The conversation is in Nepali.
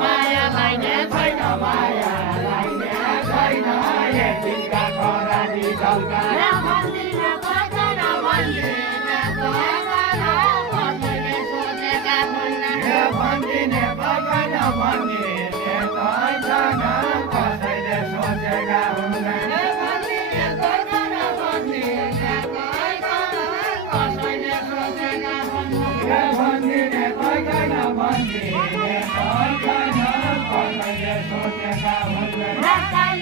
मायालाई ने छैन मायालाई ने छैन यतिका खरानी ढल्का भन्दिने पर्दैन भन्दिने कसैले सोचेका हुन्न भन्दिने पर्दैन भन्दिने छैन कसैले सोचेका हुन्न भन्दिने पर्दैन भन्दिने कसैले सोचेका हुन्न भन्दिने पर्दैन भन्दिने छैन कसैले सोचेका हुन्न